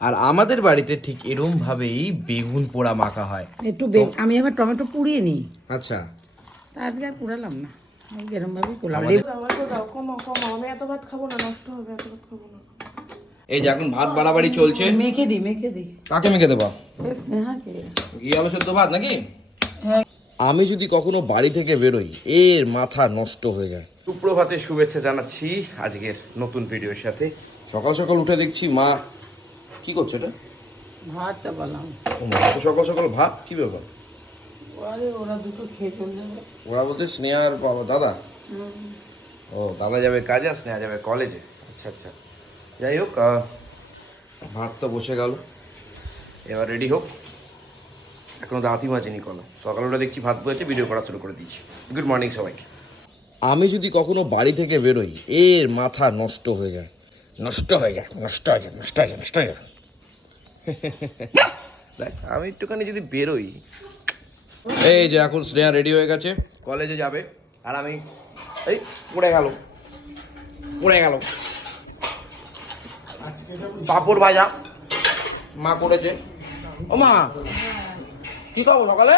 আর আমাদের বাড়িতে ঠিক এরম ভাবেই বেগুন পোড়া মাখা হয়। একটু আমি আবার টমেটো পুড়িয়ে নিই। আচ্ছা। আজকে আর পুড়ালাম না। আমি ভাবেই করলাম। আমাদের- আমার তো দাও কমাও কমাও। আমি এত ভাত খাব না নষ্ট হবে এত ভাত খাব না। এই যে এখন ভাত বাড়াবাড়ি চলছে। মেখে দিই মেখে দিই। কাকে মেখে দেবা? আলু সেদ্ধ ভাত নাকি? হ্যাঁ। আমি যদি কখনো বাড়ি থেকে বেরোই এর মাথা নষ্ট হয়ে যায়। সুপ্রভাতে শুভেচ্ছা জানাচ্ছি আজকের নতুন ভিডিওর সাথে। সকাল সকাল উঠে দেখছি মা কি করছে এটা? ভাত চাপালাম। সকাল সকাল ভাত? কি ব্যাপার? আরে ওরা দুটো খেয়ে চলে যাবে। ওরা বলতে স্নেহার বাবা দাদা? ও দাদা যাবে কাজে আর স্নেহা যাবে কলেজে আচ্ছা আচ্ছা। যাই হোক ভাত তো বসে গেল। এবার রেডি হোক। এখনও দাঁতই মাঝেনি কলা সকালবেলা দেখছি ভাত বসেছে ভিডিও করা শুরু করে দিয়েছি। গুড মর্নিং সবাইকে। আমি যদি কখনো বাড়ি থেকে বেরোই এর মাথা নষ্ট হয়ে যায়। নষ্ট হয়ে যায় নষ্ট হয়ে যায় নষ্ট হয়ে যায় নষ্ট হয়ে যায়। দেখ আমি একটুখানি যদি বেরোই। এই যে এখন স্নেহা রেডি হয়ে গেছে। কলেজে যাবে আর আমি এই পড়ে গেল। পড়ে গেল। পাপড় ভাজা। মা করেছে। ও মা কি খাব সকালে?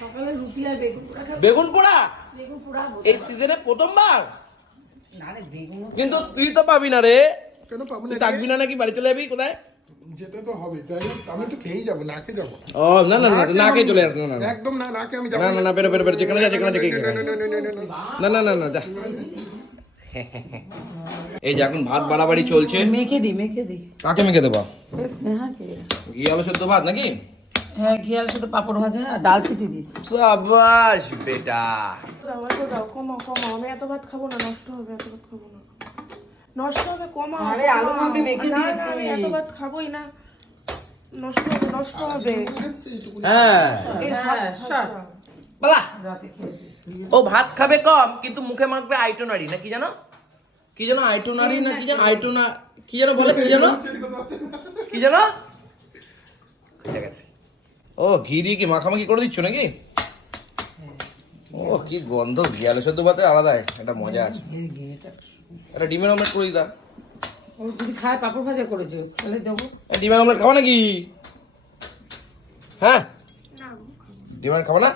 সকালে রুটি আর বেগুন পোড়া বেগুন পোড়া? বেগুন পোড়া এই সিজনে প্রথমবার? কিন্তু তুই তো পাবি না রে। কেন পাবি তুই না থাকবি না নাকি? বাড়ি চলে যাবি কোথায়? যেতে তো হবে তাই না? আমি তো খেয়েই যাব না খেয়ে যাব ও না না না না খেয়ে চলে আস না না না। একদম না না খেয়ে আমি যাব না না না বেরো বেরো বেরো যেখানে যা যেখানে দেখে না, না, না, না, না, না, না। না না না না যা এই যে এখন ভাত বাড়াবাড়ি চলছে মেখে দিই মেখে দিই কাকে মেখে দেবা স্নেহাকে ঘি আলু সেদ্ধ ভাত নাকি হ্যাঁ ঘি পাপড় ভাজা আর ডাল ছিটি দিয়েছি সাবাস বেটা আমার দাও কমাও কমাও আমি এত ভাত খাব না নষ্ট হবে এত ভাত খাব না নষ্ট হবে কমাও আরে, আলু কমাও। মেখে দিয়েছি। এত ভাত খাবোই না। নষ্ট হবে নষ্ট হবে। হ্যাঁ। হ্যাঁ। বলা ও ভাত খাবে কম কিন্তু মুখে মাখবে আইটোনারি না কি জানো? কি জানো আইটোনারি না কি জানো আইটোনা কি জানো বলে কি জানো? কি জানো? ঠিক আছে ও ঘি দিয়ে কি মাখামাখি করে দিচ্ছ নাকি? ও কি গন্ধ ঘি আলু সেদ্ধ ভাতে আলাদা একটা মজা আছে। একটা ডিমের অমলেট করে দিতা ও যদি খায় পাপড় ভাজা করেছে তাহলে দেবো। ডিমের অমলেট খাব নাকি? হ্যাঁ? ডিমের খাব না।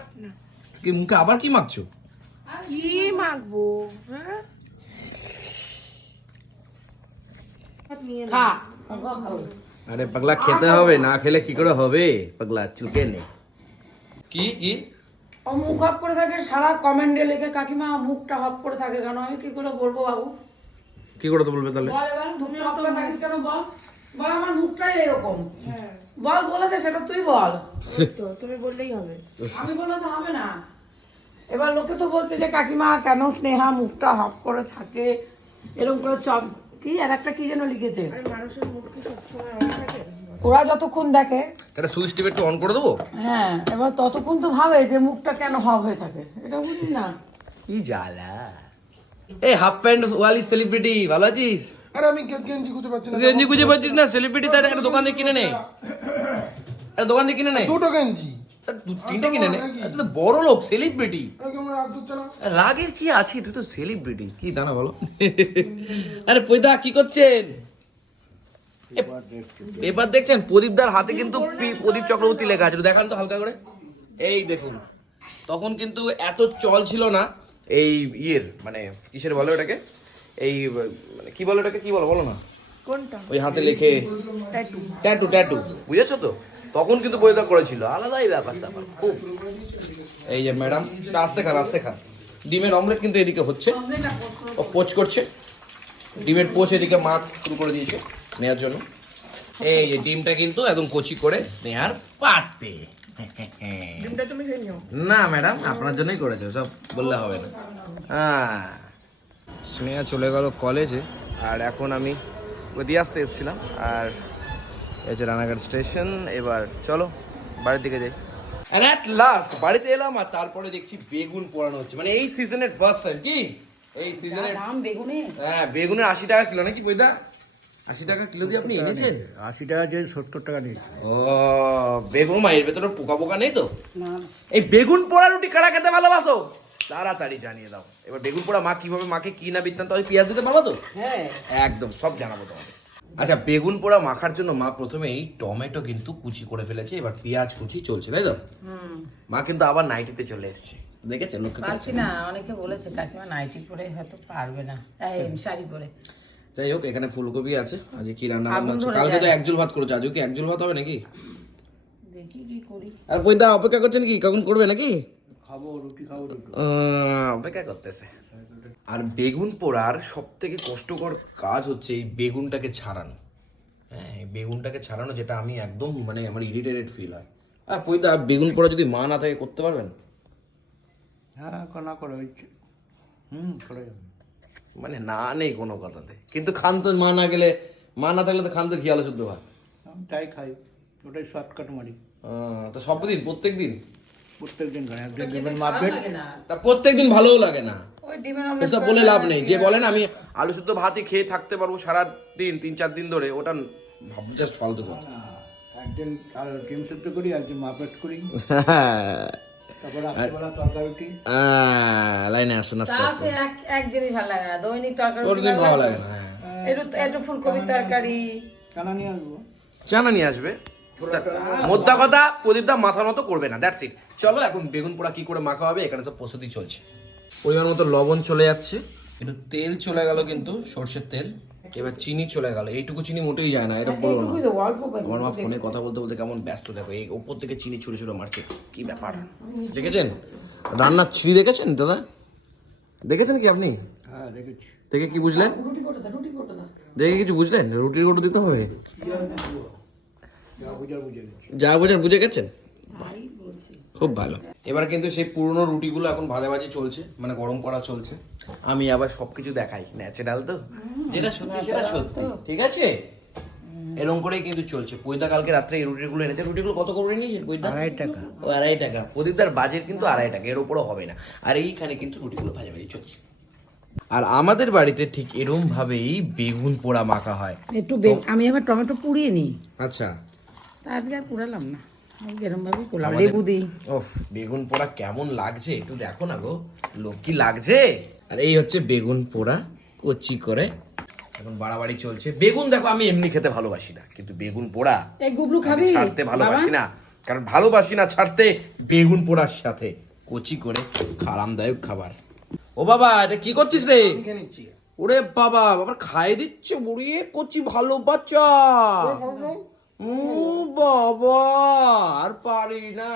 কি মুখে আবার কি মাখছো? কি মাখবো হ্যাঁ। খা। আরে পাগলা খেতে হবে না খেলে কি করে হবে? পাগলা চুলকে নে। কি কি? ও মুখ হপ করে থাকে সারা কমেন্টে লেখে কাকিমা মুখটা হপ করে থাকে কেন? আমি কি করে বলব বাবু? কি করে তো বলবে তাহলে? বল এবার তুমি হপ করে থাকিস কেন? বল। বল আমার মুখটাই এরকম। হ্যাঁ। বল বলে দে সেটা তুই বল। তো তুমি বললেই হবে। আমি বললে তো হবে না। এবার লোকে তো বলছে যে কাকিমা কেন স্নেহা মুখটা হপ করে থাকে? এরকম করে চপ কি আর একটা কি যেন লিখেছে? আরে মানুষের মুখ কি সবসময় অন থাকে? ওরা যতক্ষণ দেখে। তাহলে সুইচ টিপ একটু অন করে দেবো? হ্যাঁ এবার ততক্ষণ তো ভাবে যে মুখটা কেন হব হয়ে থাকে। এটা বুঝি না। কি জ্বালা। এই হাফ প্যান্ট ওয়ালি সেলিব্রিটি ভালো আছিস? আরে আমি গেঞ্জি খুঁজে পাচ্ছি না। গেঞ্জি খুঁজে পাচ্ছিস না সেলিব্রিটি তার একটা দোকান থেকে কিনে নে। একটা দোকান থেকে কিনে নে। দুটো গেঞ্জি। তিনটে কিনে নে। তুই তো বড় লোক সেলিব্রিটি রাগের কি আছে? তুই তো সেলিব্রিটি কি জানা বলো? আরে পৈদা কি করছেন? পেপার দেখছেন প্রদীপদার হাতে কিন্তু পি- প্রদীপ চক্রবর্তী লেখা আছে। দেখান তো হালকা করে। এই দেখুন তখন কিন্তু এত চল ছিল না এই ইয়ের মানে কিসের বলো এটাকে এই মানে কি বলো এটাকে কি বলো? বলো না। কোনটা? ওই হাতে লেখে ট্যাটু ট্যাটু ট্যাটু বুঝেছ তো? তখন কিন্তু বইটা করেছিল। আলাদাই ব্যাপার স্যাপার। খুব। এই যে ম্যাডাম আস্তে খান আস্তে খান। ডিমের অমলেট কিন্তু এদিকে হচ্ছে। ও পোচ করছে। ডিমের পোচ এদিকে মা শুরু করে দিয়েছে নেওয়ার জন্য। এই যে ডিমটা কিন্তু একদম কচি করে নেহার পাতবে ডিমটা তুমি খেয়ে নিও। না ম্যাডাম আপনার জন্যই করেছে সব বললে হবে না। হ্যাঁ স্নেহা চলে গেল কলেজে। আর এখন আমি দিয়ে আসতে এসেছিলাম। আর এই যে রানাঘাট স্টেশন এবার চলো বাড়ির দিকে যাই। আর অ্যাট লাস্ট বাড়িতে এলাম আর তারপরে দেখছি বেগুন পোড়ানো হচ্ছে। মানে এই সিজনের ফার্স্ট টাইম কি? এই সিজনের দাম বেগুনে। হ্যাঁ বেগুনের আশি টাকা কিলো নাকি বইদা আশি টাকা কিলো দিয়ে আপনি এনেছেন? আশি টাকা যে সত্তর টাকা নিয়েছি। ও বেগুন মা এর ভেতরে পোকা পোকা নেই তো? না। এই বেগুন পোড়া রুটি কারা খেতে ভালোবাসো? তাড়াতাড়ি জানিয়ে দাও। এবার বেগুন পোড়া মা কীভাবে মাকে কি না বৃত্তান্ত আমি পেঁয়াজ দিতে পারব তো? হ্যাঁ। একদম সব জানাব তোমাকে আচ্ছা বেগুন পোড়া মাখার জন্য মা প্রথমেই টমেটো কিন্তু কুচি করে ফেলেছে এবার পেঁয়াজ কুচি চলছে তাই তো? হুম। মা কিন্তু আবার নাইটিতে চলে এসেছে দেখেছেন? লক্ষ্য করেছেন? পারছি না অনেকে বলেছে কাকিমা নাইটি পরে হয়তো পারবে না। এই শাড়ি পরে। যাই হোক এখানে ফুলকপি আছে আজকে কি রান্না বান্না কালকে তো। একজল ভাত করেছে আজকে কি একজল ভাত হবে নাকি? দেখি কি করি। আর পয়দা অপেক্ষা করছেন কি? কখন করবে নাকি? অপেক্ষা করতেছে। আর বেগুন পোড়ার সব থেকে কষ্টকর কাজ হচ্ছে এই বেগুনটাকে ছাড়ানো। হ্যাঁ এই বেগুনটাকে ছাড়ানো যেটা আমি একদম মানে আমার ইরিটেটেড ফিল হয়। আর পয়দা বেগুন পোড়া যদি মা না থাকে করতে পারবেন? হ্যাঁ কোনা করে হুম করে। মানে না নেই কোনো কথাতে। কিন্তু খান তো মা না গেলে মা না থাকলে তো খান তো ঘিয়ালো শুদ্ধ ভাত তাই খাই ওটাই শর্টকাট মারি। তো সবদিন দিন প্রত্যেক দিন? খাই একদিন দেবেন মাপবেন তা প্রত্যেক ভালোও লাগে না। এসব বলে লাভ নেই। যে বলেন আমি আলু শুদ্ধ ভাতই খেয়ে থাকতে পারব সারা দিন তিন চার দিন ধরে ওটা জাস্ট ফালতু কথা। একদিন ডিম সেদ্ধ করি একদিন মাপেট করি। লাইনে আসুন আস্তে আস্তে। ভালো লাগে না দৈনিক তরকারি ভালো লাগে না। একটু একটু ফুলকপি তরকারি। কানা নিয়ে আসব? চানা নিয়ে আসবে? মোদ্দা কথা প্রদীপদা মাথার মতো করবে না দ্যাটস ইট চলো এখন বেগুন পোড়া কি করে মাখা হবে এখানে সব প্রস্তুতি চলছে। পরিমাণ মতো লবণ চলে যাচ্ছে একটু তেল চলে গেল কিন্তু সর্ষের তেল। এবার চিনি চলে গেল এইটুকু চিনি মোটেই যায় না এটা বলো না। আমার মা ফোনে কথা বলতে বলতে কেমন ব্যস্ত দেখো এই ওপর থেকে চিনি ছুড়ে ছুড়ে মারছে কি ব্যাপার? দেখেছেন? রান্নার ছিঁড়ি দেখেছেন দাদা? দেখেছেন কি আপনি? হ্যাঁ দেখেছি। দেখে কি বুঝলেন? রুটি কোটা দাও রুটি কোটা দাও দেখে কিছু বুঝলেন? রুটির গোটো দিতে হবে? যা বুঝার বুঝে গেছেন খুব ভালো। এবার কিন্তু সেই পুরনো রুটিগুলো এখন ভাজা ভাজি চলছে মানে গরম করা চলছে। আমি আবার সবকিছু দেখাই ন্যাচারাল তো? যেটা সত্যি সেটা সত্যি ঠিক আছে? এরকম করেই কিন্তু চলছে। পয়দা কালকে রাত্রে এই রুটিগুলো এনেছে। রুটিগুলো কত করে নিয়েছেন পয়দা আড়াই টাকা। ও আড়াই টাকা। প্রদীপদার বাজেট কিন্তু আড়াই টাকা এর উপরও হবে না। আর এইখানে কিন্তু রুটিগুলো ভাজা ভাজি চলছে। আর আমাদের বাড়িতে ঠিক এরকম ভাবেই বেগুন পোড়া মাখা হয়। একটু আমি আবার টমেটো পুড়িয়ে নিই। আচ্ছা। আজকে আর পুড়ালাম না। আজকে করলাম লেবু দিই। ও বেগুন পোড়া কেমন লাগছে? একটু দেখো না গো লোক কি লাগছে? আর এই হচ্ছে বেগুন পোড়া কচি করে। এখন বাড়াবাড়ি চলছে। বেগুন দেখো আমি এমনি খেতে ভালোবাসি না কিন্তু বেগুন পোড়া এই গুবলু খাবি? ছাড়তে ভালোবাসি না কারণ ভালোবাসি না ছাড়তে বেগুন পোড়ার সাথে কচি করে আরামদায়ক খাবার। ও বাবা এটা কি করছিস রে? ওরে বাবা বাবার খাই দিচ্ছে বুড়িয়ে কচি ভালো বাচ্চা বাবা পারি না।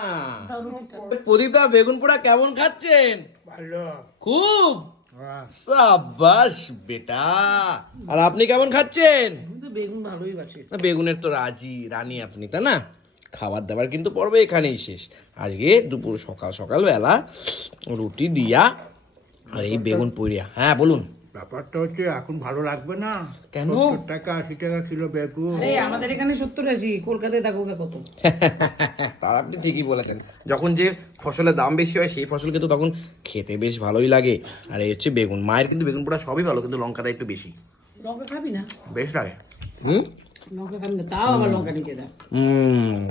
প্রদীপদা বেগুন পোড়া কেমন খাচ্ছেন? ভালো। খুব? হ্যাঁ। সাবাস বেটা। আর আপনি কেমন খাচ্ছেন? বেগুন ভালোই বাসি। না, বেগুনের তো রাজি রানী আপনি তাই না? খাবার দাবার কিন্তু পর্ব এখানেই শেষ। আজকে দুপুর সকাল সকাল বেলা রুটি দিয়া আর এই বেগুন পইরিয়া হ্যাঁ বলুন। ব্যাপারটা হচ্ছে এখন ভালো লাগবে না। কেন? সত্তর টাকা আশি টাকা কিলো বেগুন। আরে আমাদের এখানে সত্তর আশি কলকাতায় দেখো কত। তা আপনি ঠিকই বলেছেন। যখন যে ফসলের দাম বেশি হয় সেই ফসল কিন্তু তখন খেতে বেশ ভালোই লাগে। আর এই হচ্ছে বেগুন। মায়ের কিন্তু বেগুন পোড়া সবই ভালো কিন্তু লঙ্কাটা একটু বেশি। লঙ্কা খাবি না? বেশ লাগে হুম? লঙ্কা খাবি না তাও আবার লঙ্কা নিচে দাও হুম।